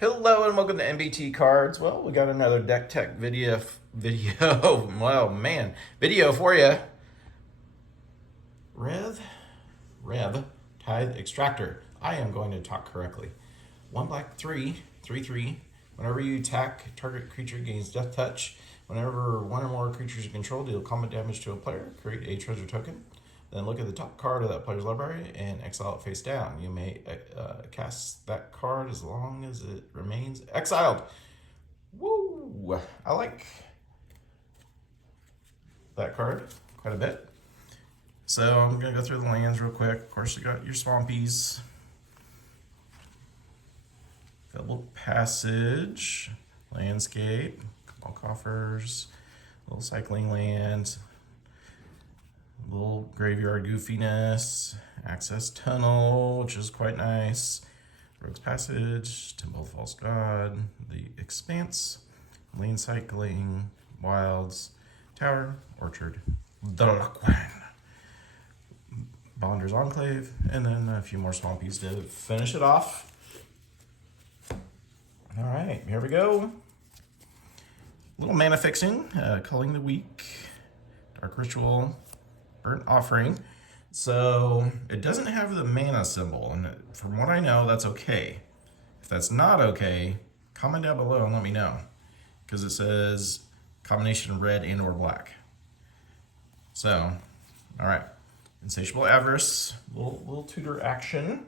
Hello and welcome to MBT Cards. Well, we got another deck tech video. Well, man, video for you. Rev, Tithe Extractor. I am going to talk correctly. 1 black, 3/3. Whenever you attack, target creature gains death touch. Whenever one or more creatures you control deal combat damage to a player, create a treasure token. Then look at the top card of that player's library and exile it face down. You may cast that card as long as it remains exiled. Woo! I like that card quite a bit. So I'm going to go through the lands real quick. Of course, you got your Swampies. Available Passage, Landscape, Cabal Coffers, little Cycling Lands, little Graveyard Goofiness, Access Tunnel, which is quite nice, Rogue's Passage, Temple of False God, The Expanse, Lane Cycling, Wilds, Tower, Orchard, Delaquan, Bonder's Enclave, and then a few more Swampies to finish it off. All right, here we go. Little mana fixing, Culling the Weak, Dark Ritual, Burnt Offering. So it doesn't have the mana symbol, and from what I know, that's okay. If that's not okay, comment down below and let me know, because it says combination red and or black. So, all right, Insatiable Avarice, little tutor action.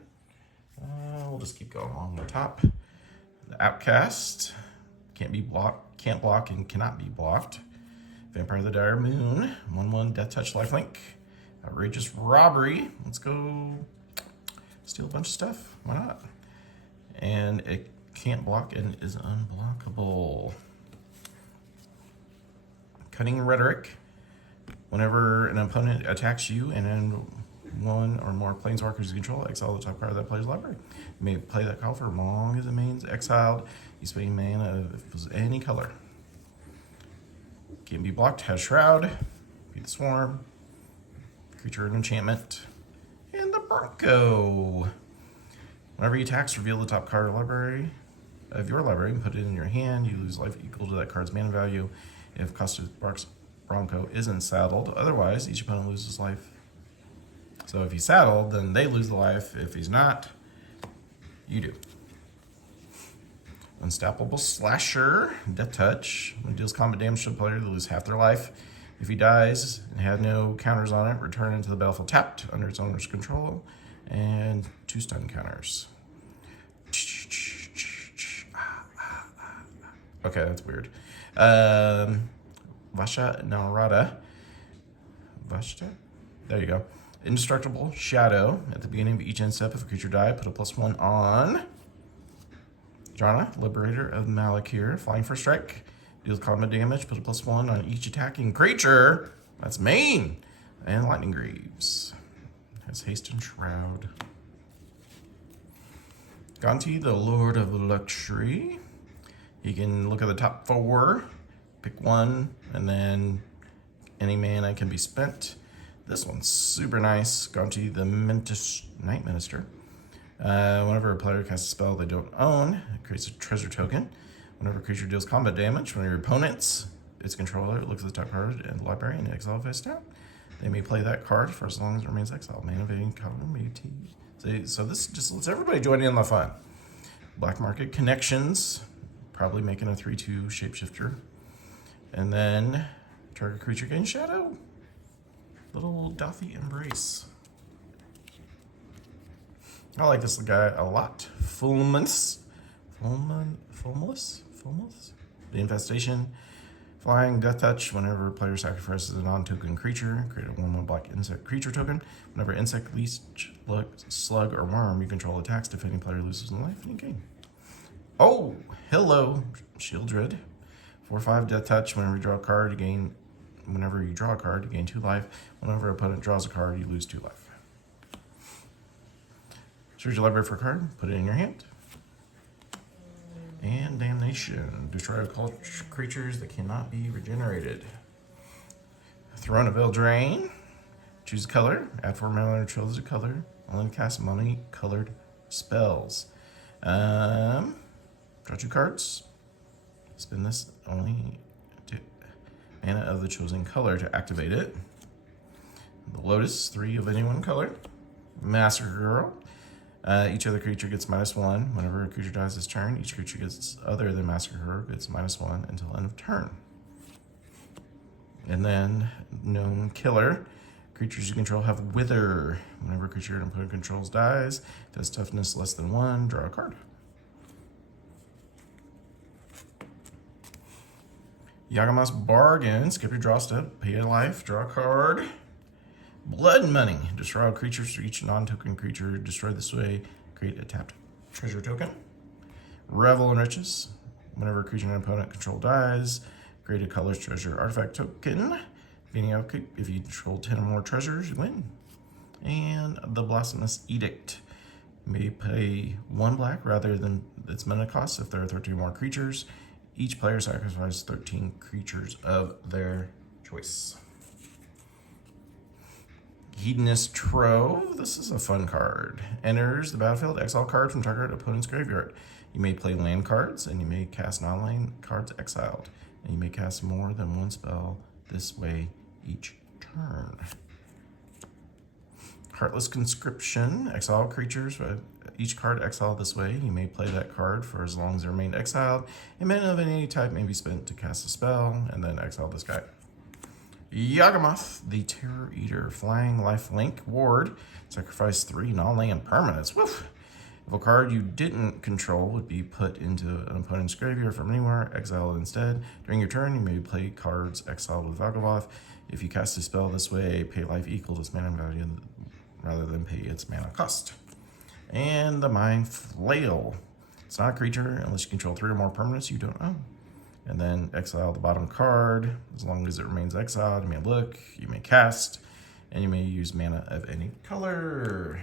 We'll just keep going along the top. The Outcast, can't block and cannot be blocked. Vampire of the Dire Moon, 1/1 Death Touch Lifelink. Outrageous Robbery, let's go steal a bunch of stuff, why not? And it can't block and is unblockable. Cunning Rhetoric, whenever an opponent attacks you and then one or more planeswalkers you control, exile the top card of that player's library. You may play that call for as long as it remains exiled. You spend mana if it was any color. Can't be blocked, has Shroud, Beat the Swarm, Creature and Enchantment, and the Bronco. Whenever he attacks, reveal the top card of your library and put it in your hand. You lose life equal to that card's mana value if Costa Bronco isn't saddled. Otherwise, each opponent loses life. So if he's saddled, then they lose the life. If he's not, you do. Unstoppable Slasher, Death Touch. When it deals combat damage to a player, they lose half their life. If he dies and has no counters on it, return it to the battlefield tapped under its owner's control, and 2 stun counters. Okay, that's weird. Vasha Narada. Vashta? There you go. Indestructible Shadow. At the beginning of each end step, if a creature died, put a +1 on Jana, Liberator of Malakir. Flying for strike. Deals combat damage, put a +1 on each attacking creature. That's main. And Lightning Greaves. Has haste and Shroud. Gonti, the Lord of Luxury. You can look at the top 4, pick one, and then any mana can be spent. This one's super nice. Gonti, the Night Minister. Whenever a player casts a spell they don't own, it creates a treasure token. Whenever a creature deals combat damage, one of your opponents, its controller looks at the top card in the library and exile face down. They may play that card for as long as it remains exiled. Mana evading counter. So this just lets everybody join in on the fun. Black Market Connections, probably making a 3/2 shapeshifter. And then target creature gains shadow. Little Doffy Embrace. I like this guy a lot. Fulmous. The Infestation. Flying Death Touch. Whenever a player sacrifices a non-token creature, create a 1/1 black insect creature token. Whenever insect, leech, slug, or worm you control attacks, defending player loses life in the game. Oh, hello, Shieldred. 4/5 Death Touch. Whenever you draw a card, you gain 2 life. Whenever an opponent draws a card, you lose 2 life. Search your library for a card, put it in your hand. And Damnation. Destroy all creatures that cannot be regenerated. Throne of Eldraine. Choose a color. Add 4 mana or choose a color. Only cast money-colored spells. Draw Draw 2 cards. Spin this only to mana of the chosen color to activate it. The Lotus, 3 of any one color. Massacre Girl. Each other creature gets -1. Whenever a creature dies this turn, each creature gets other than Massacre Girl gets -1 until end of turn. And then Gnome Killer. Creatures you control have Wither. Whenever a creature an opponent controls dies, if it has toughness less than 1, draw a card. Yawgmoth's Bargain. Skip your draw step, pay a life, draw a card. Blood Money. Destroy all creatures for each non-token creature destroyed this way. Create a tapped treasure token. Revel in Riches. Whenever a creature an opponent control dies, create a colorless treasure artifact token. If you control 10 or more treasures, you win. And the Blasphemous Edict. You may pay 1 black rather than its mana cost if there are 13 more creatures. Each player sacrifices 13 creatures of their choice. Hedonist Trove. This is a fun card. Enters the battlefield, exile card from target opponent's graveyard. You may play land cards, and you may cast non-land cards exiled. And you may cast more than 1 spell this way each turn. Heartless Conscription. Exile creatures. Each card exiled this way. You may play that card for as long as they remain exiled. A mana of any type may be spent to cast a spell, and then exile this guy. Yawgmoth, the Terror Eater. Flying lifelink ward. Sacrifice 3 non-land permanents. Woof! If a card you didn't control would be put into an opponent's graveyard from anywhere, exile it instead. During your turn, you may play cards exiled with Yawgmoth. If you cast a spell this way, pay life equal to its mana value rather than pay its mana cost. And the Mind Flail. It's not a creature unless you control 3 or more permanents you don't own. And then exile the bottom card. As long as it remains exiled, you may look, you may cast, and you may use mana of any color.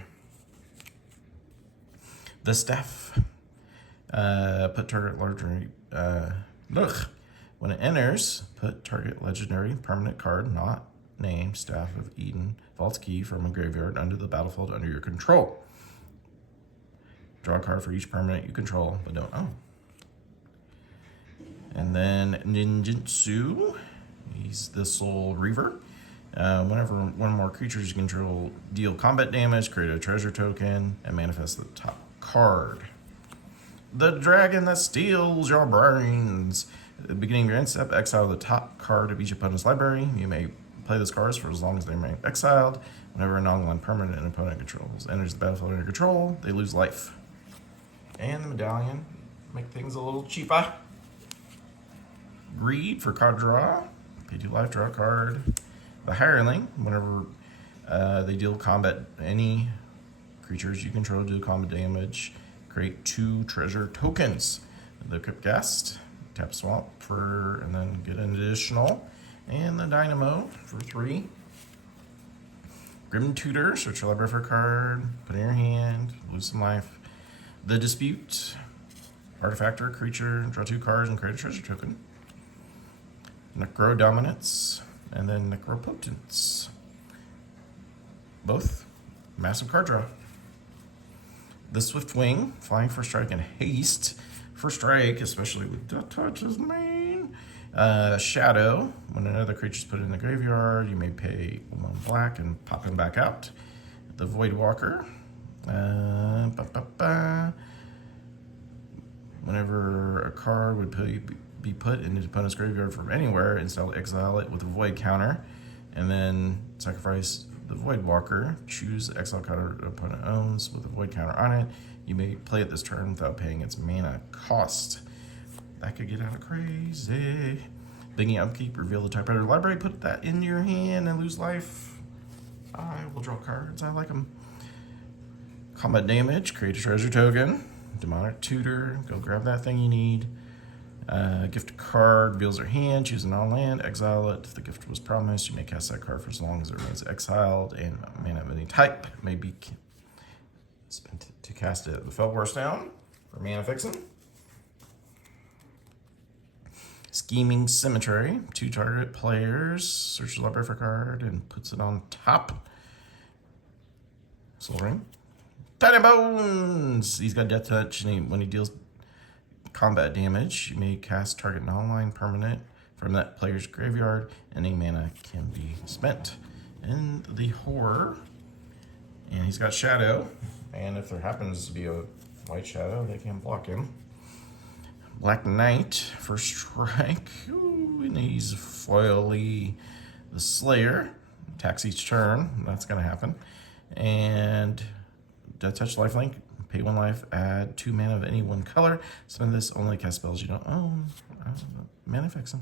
The Staff. Put target legendary. When it enters, put target legendary permanent card not named Staff of Eden Vault's Key from a graveyard under the battlefield under your control. Draw a card for each permanent you control but don't own. And then Ninjutsu. He's the Soul Reaver. Whenever one or more creatures you control deal combat damage, create a treasure token and manifest the top card. The Dragon that Steals Your Brains. At the beginning of your end step, exile the top card of each opponent's library. You may play those cards for as long as they remain exiled. Whenever a non-land permanent an opponent controls enters the battlefield under control, they lose life. And the Medallion. Make things a little cheaper. Greed for card draw. Pay 2 life, draw a card. The Hireling. Whenever they deal combat, any creatures you control do combat damage, create 2 treasure tokens. The Cryptghast. Tap Swamp for, and then get an additional. And the Dynamo for 3. Grim Tutor. Search your library for a card. Put it in your hand. Lose some life. The Dispute. Artifact or creature. Draw 2 cards and create a treasure token. Necro Dominance, and then Necropotence. Both massive card draw. The Swift Wing, flying for strike and haste. For strike, especially with Death Touch as main. Shadow, when another creature is put in the graveyard, you may pay 1 black and pop him back out. The Voidwalker. Whenever a card would be put into the opponent's graveyard from anywhere, instead exile it with a void counter, and then sacrifice the Voidwalker. Choose the exile card the opponent owns with a void counter on it. You may play it this turn without paying its mana cost. That could get out of crazy. Biggie Upkeep, reveal the typewriter library, put that in your hand and lose life. I will draw cards, I like them. Combat damage, create a treasure token. Demonic Tutor, go grab that thing you need. Gift card, reveals your hand, choose a non-land, exile it. If the gift was promised, you may cast that card for as long as it remains exiled, and mana of any type may be spent to cast it. The Felbor's down for mana fixing. Scheming Cemetery, 2 target players, search the library for a card and puts it on top. Soul Ring. Tiny Bones! He's got Death Touch, and when he deals combat damage. You may cast target non-online permanent from that player's graveyard. Any mana can be spent. In the horror, and he's got shadow, and if there happens to be a white shadow, they can block him. Black Knight for strike. Ooh, and he's foily the Slayer. Attacks each turn. That's going to happen. And Death Touch Lifelink. Pay 1 life, add 2 mana of any one color. Spend this, only cast spells you don't own. Mana fix them.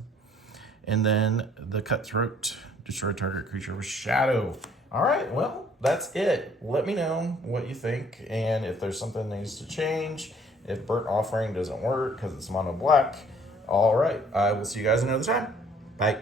And then the Cutthroat. Destroy target creature with shadow. All right, well, that's it. Let me know what you think, and if there's something that needs to change, if Burnt Offering doesn't work because it's mono black. All right, I will see you guys another time. Bye.